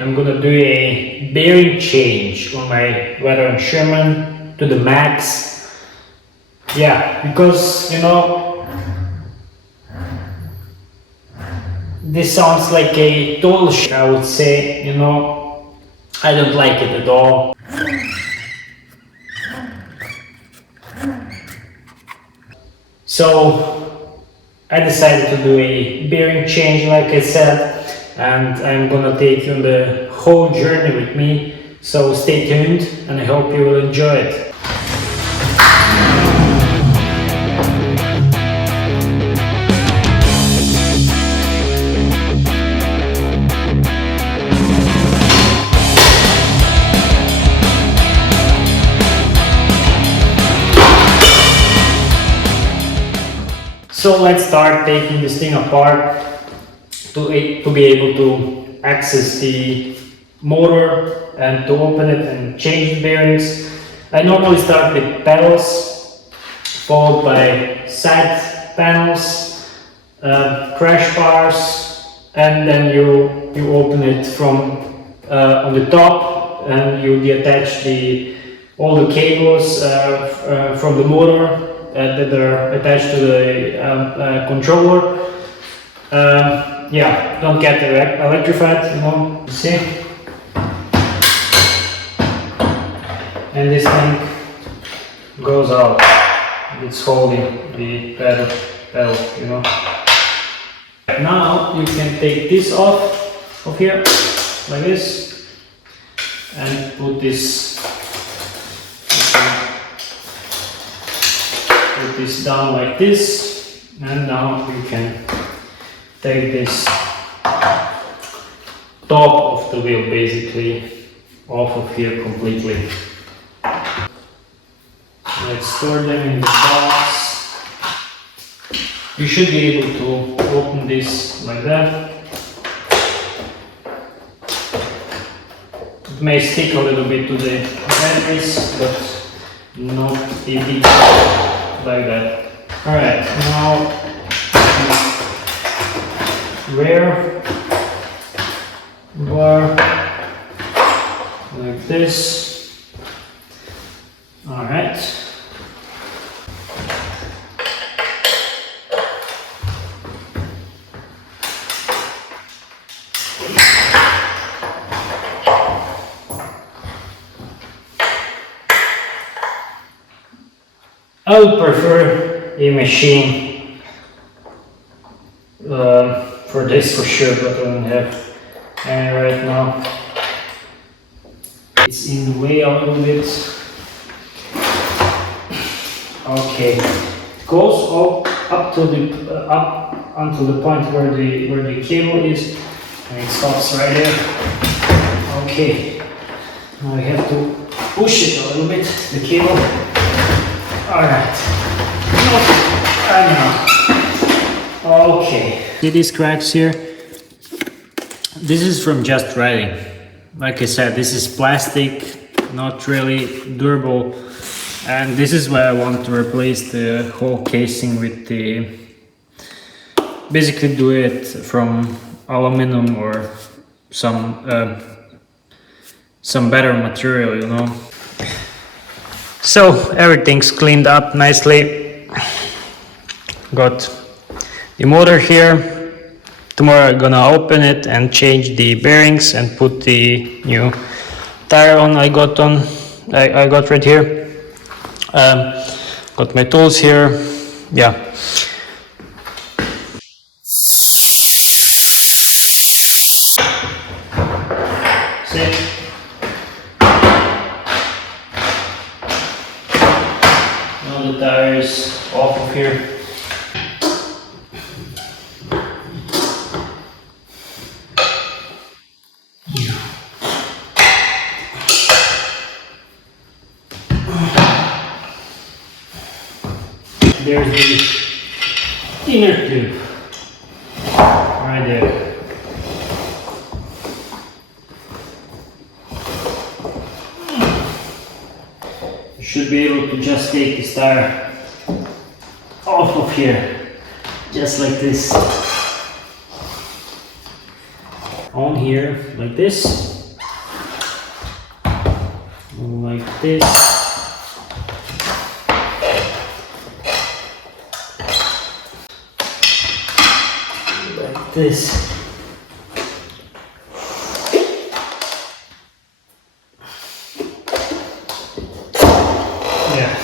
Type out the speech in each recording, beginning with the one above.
I'm gonna do a bearing change on my Veteran Sherman to the max. Yeah, because you know, this sounds like a total shit, I would say. You know, I don't like it at all. So I decided to do a bearing change, like I said, and I'm gonna take you on the whole journey with me. So stay tuned, and I hope you will enjoy it. So let's start taking this thing apart to be able to access the motor and to open it and change the bearings. I normally start with pedals, followed by side panels, crash bars, and then you open it from on the top, and you detach all the cables from the motor that are attached to the controller. Yeah, don't get electrified, you know, you see. And this thing goes out. It's holding the pedal, you know. Now you can take this off of here, like this, and put this down like this, and now you can take this top of the wheel basically off of here completely. Let's store them in the box. You should be able to open this like that. It may stick a little bit to the batteries, but not a big like that. Alright, now rear bar like this. Alright. I would prefer a machine for this for sure, but I don't have any right now. It's in the way a little bit. Okay, it goes up to the up until the point where the cable is, and it stops right there. Okay, now I have to push it a little bit, the cable. Alright. Okay. See these cracks here? This is from just riding. Like I said, this is plastic, not really durable. And this is why I want to replace the whole casing with the... Basically do it from aluminum or some better material, you know. So everything's cleaned up nicely. Got the motor here. Tomorrow I'm gonna open it and change the bearings and put the new tire on. I got right here. Got my tools here. Yeah. See? The tires off of here. There's the inner tube right there. You should be able to just take this tire off of here, just like this. on here like this, like this, like this. Yeah.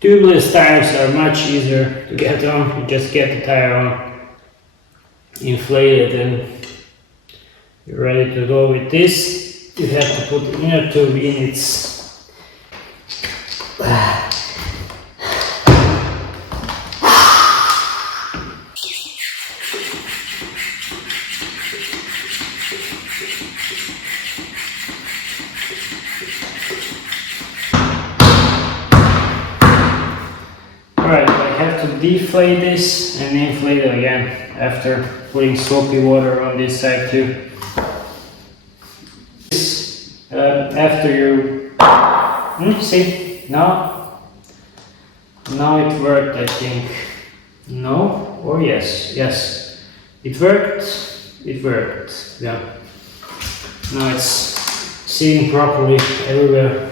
Tubeless tires are much easier to get on. You just get the tire on, inflate it, and you're ready to go. With this, you have to put the inner tube in its Alright, I have to deflate this and inflate it again after putting soapy water on this side too. After you see, now it worked, I think. No or yes, it worked, yeah. Now it's seating properly everywhere.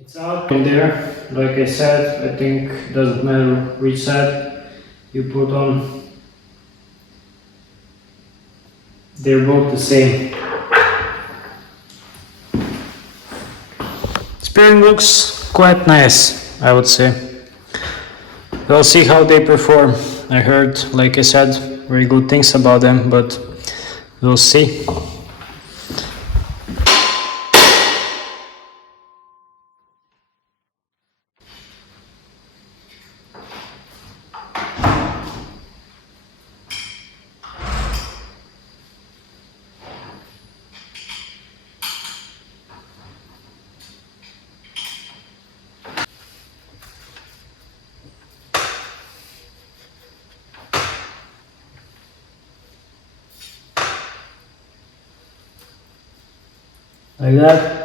It's out from there, like I said. I think doesn't matter which side you put on, they're both the same. Steering looks quite nice, I would say. We'll see how they perform. I heard, like I said, very good things about them, but we'll see. Like that.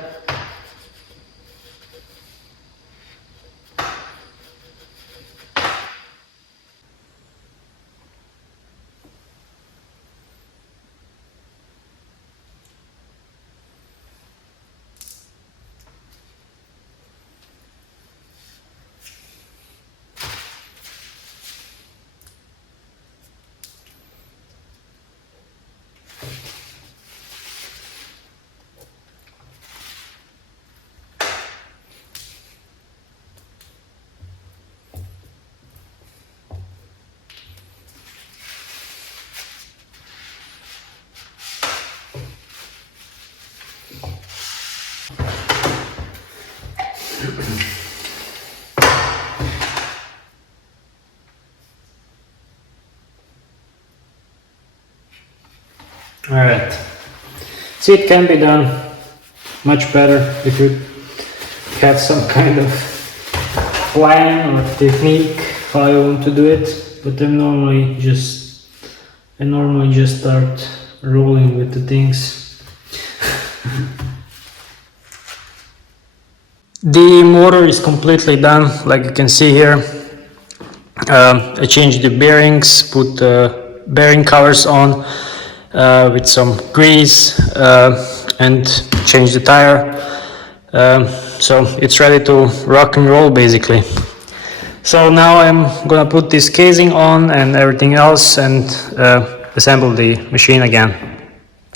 Alright, see, it can be done much better if you have some kind of plan or technique how you want to do it, but I normally just start rolling with the things. The motor is completely done, like you can see here. I changed the bearings, put bearing covers on with some grease and change the tire. So it's ready to rock and roll basically. So now I'm gonna put this casing on and everything else and assemble the machine again.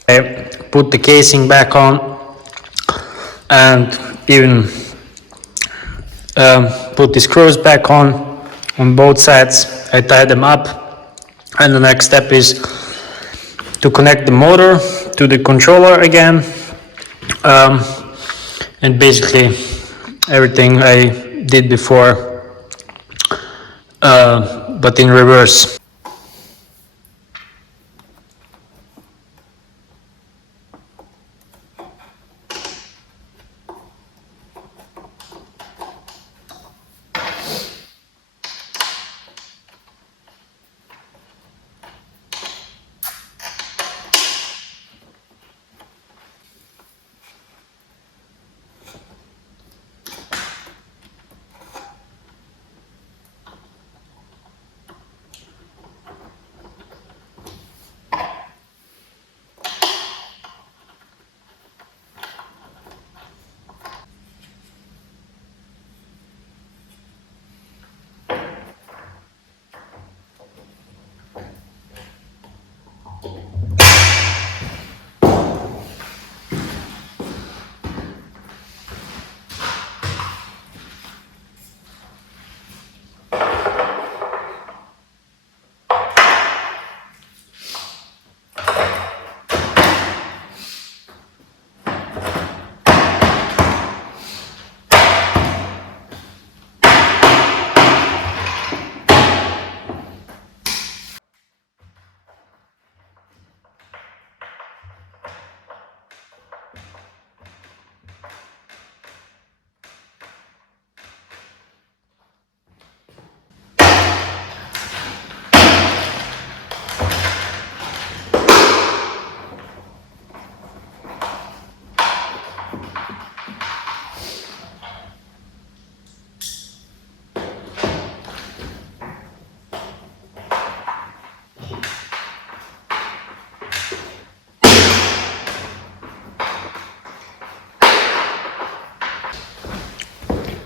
I put the casing back on and even put the screws back on both sides. I tie them up, and the next step is to connect the motor to the controller again, and basically everything I did before, but in reverse.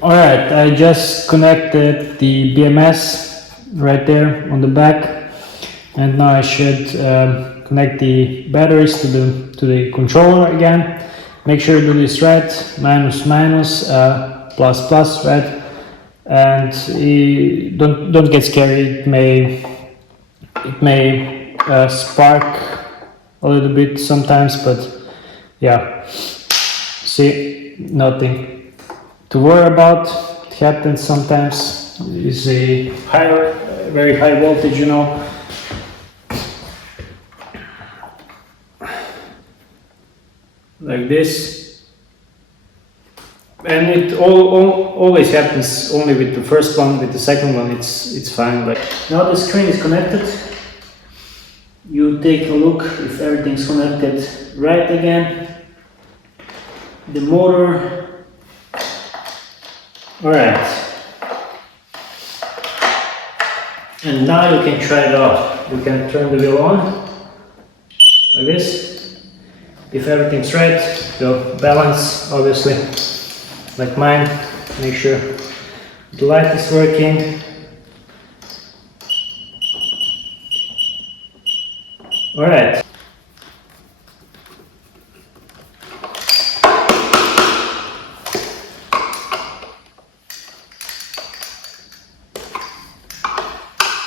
Alright, I just connected the BMS right there on the back, and now I should connect the batteries to the controller again. Make sure you do this right, minus minus, plus plus, right? And don't get scared. It may spark a little bit sometimes, but yeah. See, nothing to worry about. It happens sometimes. It's a very high voltage, you know. Like this. And it always happens only with the first one. With the second one, it's fine. But now the screen is connected. You take a look if everything's connected right again. The motor. Alright, and now you can try it out. You can turn the wheel on, like this. If everything's right, you'll balance, obviously, like mine. Make sure the light is working. Alright.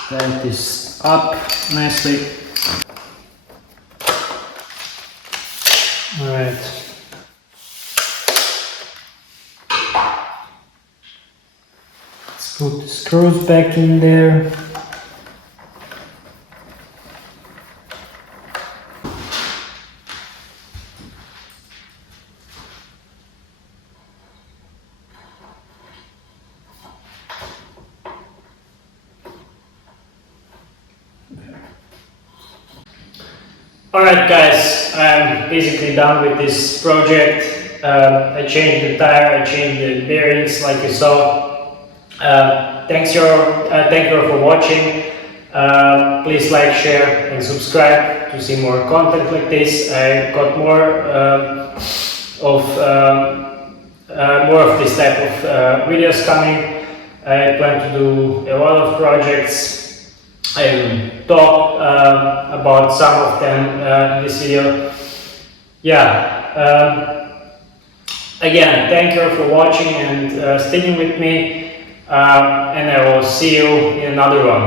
Tilt this up nicely. Alright. Let's put the screws back in there. Alright guys, I'm basically done with this project. I changed the tire, I changed the bearings like you saw. Thank you for watching. Please like, share and subscribe to see more content like this. I got more of this type of videos coming. I plan to do a lot of projects. I will talk about some of them in this video. Again, thank you for watching and sticking with me, and I will see you in another one.